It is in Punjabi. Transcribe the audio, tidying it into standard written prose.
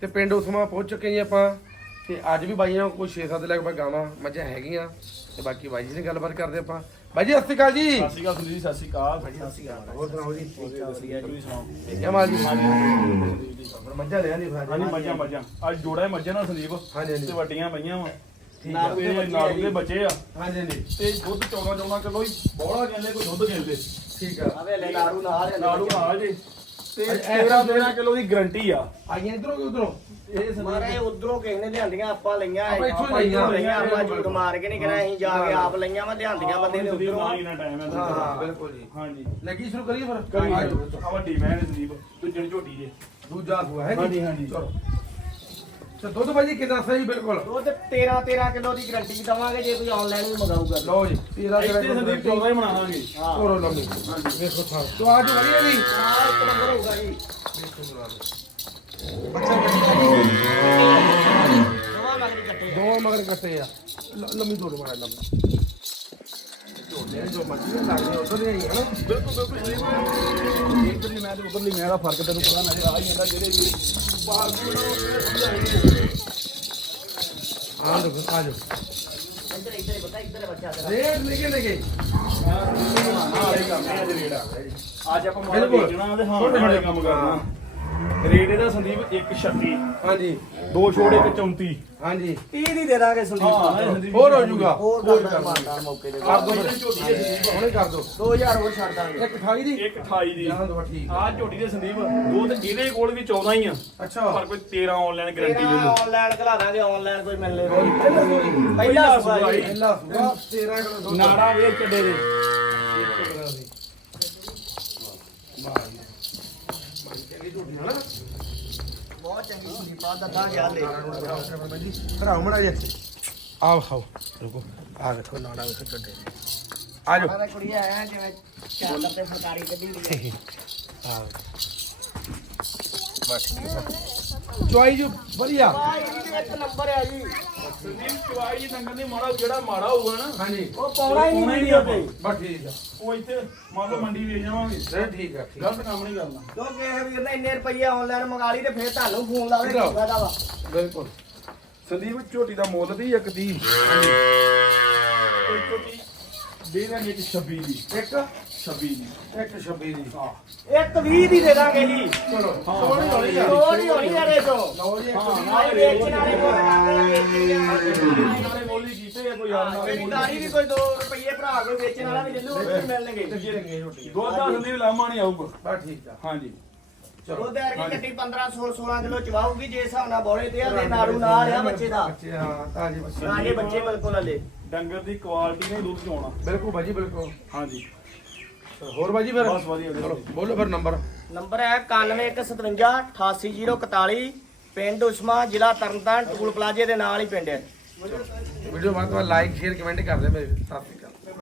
ਤੇ ਪਿੰਡ ਉਸਮਾ ਪਹੁੰਚ ਚੁੱਕੇ ਜੀ ਆਪਾਂ ਤੇ ਅੱਜ ਵੀ ਬਾਈਆਂ ਕੋਈ 6-7 ਲਗਭਗ ਗਾਵਾਂ ਮੱਝਾਂ ਹੈਗੀਆਂ ਤੇ ਬਾਕੀ ਬਾਈ ਜੀ ਨੇ ਗੱਲਬਾਤ ਕਰਦੇ ਆਪਾਂ। ਬਾਈ ਜੀ ਸਤਿ ਸ਼੍ਰੀ ਅਕਾਲ ਜੀ। ਸਤਿ ਸ਼੍ਰੀ ਅਕਾਲ ਸੁਨੀਲ ਜੀ, ਸਤਿ ਸ਼੍ਰੀ ਅਕਾਲ। ਸਤਿ ਸ਼੍ਰੀ ਅਕਾਲ। ਹੋਰ ਸੁਣਾਓ ਜੀ? ਤੁਸੀਂ ਸੁਣਾਓ। ਕੀ ਮਾਲ ਜੀ? ਮੱਝਾਂ ਲਿਆ ਨਹੀਂ ਫਿਰ? ਹਾਂਜੀ ਮੱਝਾਂ ਅੱਜ ਜੋੜਾ ਹੈ ਮੱਝਾਂ ਨਾਲ ਸੰਦੀਪ। ਹਾਂਜੀ ਤੇ ਵੱਡੀਆਂ ਪਈਆਂ ਵਾ। ਨਾੜੂ ਦੇ ਬੱਚੇ ਆ। ਹਾਂਜੀ ਹਾਂਜੀ ਤੇ ਦੁੱਧ 14 ਕਿਲੋ ਹੀ ਬੋਲਾ ਕਹਿੰਦੇ ਕੋਈ ਦੁੱਧ ਕਹਿੰਦੇ। ਠੀਕ ਆ। ਨਾੜੂ ਨਾਲ ਜੇ ਤੇ 13 ਕਿਲੋ ਦੀ ਗਾਰੰਟੀ ਆ। ਆਈਆਂ ਇਧਰੋਂ ਕਿ ਉਧਰੋਂ? ਇਹ ਮਾਰੇ ਉਧਰੋਂ ਕਿਸੇ ਨੇ ਲਿਆਂਦੀਆਂ ਆਪਾਂ ਲਈਆਂ ਆਪਾਂ ਇੱਥੋਂ ਲਈਆਂ ਆਪਾਂ ਝੂਠ ਮਾਰ ਕੇ ਨਹੀਂ ਕਹਿਣਾ ਅਸੀਂ ਜਾ ਕੇ ਆਪ ਲਈਆਂ ਵਾ ਲਿਆਂਦੀਆਂ ਬੰਦੇ ਨੇ ਉਧਰੋਂ। ਟਾਈਮ ਹੈ। ਹਾਂ ਬਿਲਕੁਲ ਜੀ। ਹਾਂਜੀ ਲੱਗੀ ਸ਼ੁਰੂ ਕਰੀਏ ਫਿਰ? ਕਰੀ ਆ ਵੱਡੀ ਮੈਂ ਸੰਦੀਪ ਦੂਜੇ ਝੋਟੀ ਜੇ ਦੂਜਾ ਸੂਆ ਹੈ ਜੀ? ਹਾਂਜੀ ਚਲੋ ਤੇ ਦੁੱਧ ਭਾਜੀ ਕਿੰਨਾ ਸਹੀ? ਬਿਲਕੁਲ ਦੁੱਧ 13 ਕਿਲੋ ਦੀ ਗਾਰੰਟੀ ਦਵਾਂਗੇ ਜੇ ਕੋਈ ਆਨਲਾਈਨ ਵੀ ਮੰਗਾਊਗਾ। ਲਓ ਜੀ 13 ਇੱਥੇ ਸੰਦੀਪ 14 ਹੀ ਬਣਾਵਾਂਗੇ। ਤੋਰੋ ਲੰਮੀ ਵੇਖੋ ਥਾਂ ਤੋਂ ਆਜ ਵਧੀਆ ਜੀ। ਹਾਂ ਇੱਕ ਨੰਬਰ ਹੋਊਗਾ ਜੀ। ਦੋਵਾਂ ਮਗਰੀ ਕੱਟੇ ਦੋ ਮਗਰ ਕੱਟੇ ਆ ਲੰਮੀ ਤੋੜ ਮਾਰਾ ਲੰਮੀ ਝੋਲੇ ਜੋ ਮੱਛੀ ਲੱਗਦੇ ਉਧਰ ਹੀ ਹੈ ਨਾ। ਬਿਲਕੁਲ ਇਧਰਲੀ ਮੈਂ ਤੇ ਉਧਰਲੀ ਮੈਂ ਦਾ ਫਰਕ ਤੈਨੂੰ ਪਤਾ ਨਜ਼ਰ ਆ ਹੀ ਜਾਂਦਾ ਜਿਹੜੇ ਵੀ ਬਾਹਰ ਆ ਦੇਖੋ ਆ ਜਾਓ ਇੱਧਰ ਬੱਚਾ ਤੇਰਾ। ਰੇਟ ਨਿਕੇ ਨਿਕੇ ਅੱਜ ਆਪਾਂ ਮਾਲ ਵੇਚਣਾ ਤੇ ਹਾਂ ਸਾਡੇ ਕੰਮ ਕਰਨਾ। ਰੇਟ ਇਹਦਾ ਸੰਦੀਪ 136। ਹਾਂਜੀ 2 ਛੋੜ 134। ਹਾਂਜੀ 30 ਦੀ ਦੇ ਦਾਂਗੇ ਸੰਦੀਪ। ਹੋਰ ਹੋ ਜਾਊਗਾ। ਹੋਰ ਕਰਦਾ ਮਾਨਦਾਰ ਮੌਕੇ ਦੇ ਕਰ ਦੋ ਹੁਣੇ ਕਰ ਦੋ 2000 ਹੋਰ ਛੱਡ ਦਾਂਗੇ। 128 ਦੀ 128 ਦੀ ਜਾਨ ਦੋ ਠੀਕ ਆਹ ਝੋਟੀ ਦੇ ਸੰਦੀਪ ਦੁੱਧ ਇਹਦੇ ਕੋਲ ਵੀ 14 ਹੀ ਆ। ਅੱਛਾ ਪਰ ਕੋਈ 13 ਆਨਲਾਈਨ ਗਾਰੰਟੀ ਦੇ ਦੋ। ਆਨਲਾਈਨ ਘਲਾ ਦਾਂਗੇ ਆਨਲਾਈਨ ਕੋਈ ਮਿਲ ਲੇ। ਪਹਿਲਾ ਪਹਿਲਾ ਸੂਆ ਜੀ। ਪਹਿਲਾ ਸੂਆ 13 ਕਿਲੋ ਦੁੱਧ ਨਾੜਾ ਵੇਚ ਚੱਡੇ ਦੇ ਬਹੁਤ ਚੰਗੀ ਸੰਦੀਪ ਆ ਦੱਦਾ ਗਿਆ ਲੈ। ਭਰਾਓ ਮੜਾ ਜੇ ਆਓ ਖਾਓ ਰੁਕੋ ਆ ਵੇਖੋ ਨਾੜਾ ਵੇਖੋ ਛੱਡੇ ਆ ਜਾਓ ਆਹ ਕੁੜੀਆਂ ਐ ਜਿਵੇਂ ਚਾਦਰ ਤੇ ਫੁਲਕਾਰੀ ਕੱਢੀ ਹੋਈ ਆ ਬਸ ਚੁਆਈ ਜੋ ਵਧੀਆ। ਆ ਇਹਦੀ ਇੱਕ ਨੰਬਰ ਆ ਜੀ। ਸੰਦੀਪ ਚਵਾਈ ਨੰਗਰ ਦੀ ਮਾੜਾ ਜਿਹੜਾ ਮਾੜਾ ਹੋਊਗਾ ਨਾ ਹਾਂਜੀ ਉਹ ਪਾਉਣਾ ਹੀ ਨਹੀਂ ਵੀਡੀਓ ਤੇ। ਬਸ ਠੀਕ ਆ ਉਹ ਇੱਥੇ ਮੰਨ ਲਓ ਮੰਡੀ ਵੇਚ ਜਾਵਾਂਗੇ। ਨਹੀਂ ਠੀਕ ਆ ਠੀਕ ਆ ਗਲਤ ਕੰਮ ਨਹੀਂ ਕਰਨਾ। ਕਿਉਂਕਿ ਇਹ ਵੀਰ ਨੇ ਇੰਨੇ ਰੁਪਏ ਆਨਲਾਈਨ ਮੰਗਾ ਲਈ ਤੇ ਫਿਰ ਤੁਹਾਨੂੰ ਫੋਨ ਲਾਵੇ ਕੀ ਫਾਇਦਾ ਵਾ। ਬਿਲਕੁਲ ਸੰਦੀਪ ਝੋਟੀ ਦਾ ਮੁੱਲ ਵੀ ਇੱਕ 30। ਇੱਕ ਝੋਟੀ ਦੇ ਦਾਂਗੇ 26 ਦੀ। ਇੱਕ 26 ਦੀ। ਇੱਕ 26 ਦੀ ਹਾਂ ਇੱਕ 20 ਦੀ ਦੇ ਦਾਂਗੇ ਜੀ। ਚਲੋ ਸੋਹਣੀ ਹੋਣੀ ਆ ਥੋੜੀ ਹੋਣੀ ਯਾਰੇ ਤੋਂ। ਲਓ ਜੀ ਹਾਂ ਨਾਲੇ ਵੇਚਣ ਵਾਲੇ ਕੋਲ ਨਾਲੇ ਬੋਲੀ ਕੀਤੇ ਆ ਕੋਈ ਯਾਰ ਨਾਲੇ ਖਰੀਦਦਾਰੀ ਵੀ ਕੋਈ 2 ਰੁਪਏ ਭਰਾ ਕੋਈ ਵੇਚਣ ਵਾਲਾ ਵੀ ਲੈ ਲੂ ਉਹ ਵੀ ਮਿਲਣਗੇ। ਦੁੱਧ ਦਾ ਸੰਦੀਪ ਲਾਮਾ ਨਹੀਂ ਆਊਗਾ। ਬਸ ਠੀਕ ਆ ਹਾਂਜੀ ਚਲੋ ਉਹਦੇ ਅਰਗੀ ਕੱਟੀ 15-16 ਕਿਲੋ ਚਵਾਉਗੀ ਜੇ ਹਿਸਾਬ ਨਾਲ ਬੋਲੇ ਤੇ ਹਲੇ ਨਾੜੂ ਨਾਲ ਆ ਬੱਚੇ ਦਾ। ਬੱਚੇ ਹਾਂ ਤਾਜੀ ਬੱਚੇ ਨਾਲੇ ਬੱਚੇ ਬਿਲਕੁਲ ਹਲੇ। ਡੰਗਰ ਦੀ ਕੁਆਲਿਟੀ ਨੇ ਦੁੱਧ ਚੋਣਾ। ਬਿਲਕੁਲ ਬਾਜੀ ਬਿਲਕੁਲ। ਹਾਂਜੀ ਹੋਰ ਬਾਜੀ ਫਿਰ ਬਸ ਵਧੀਆ ਚਲੋ ਬੋਲੋ ਫਿਰ ਨੰਬਰ। ਨੰਬਰ ਹੈ 9157 88041 ਪਿੰਡ ਉਸਮਾ ਜ਼ਿਲ੍ਹਾ ਤਰਨਤਾਰਨ ਟੂਲ ਪਲਾਜ਼ੇ ਦੇ ਨਾਲ ਹੀ ਪਿੰਡ ਹੈ। ਵੀਡੀਓ ਬਾਅਦ ਵਿੱਚ ਲਾਈਕ ਸ਼ੇਅਰ ਕਮੈਂਟ ਕਰਦੇ ਮੇਰੇ ਸਾਥੀ।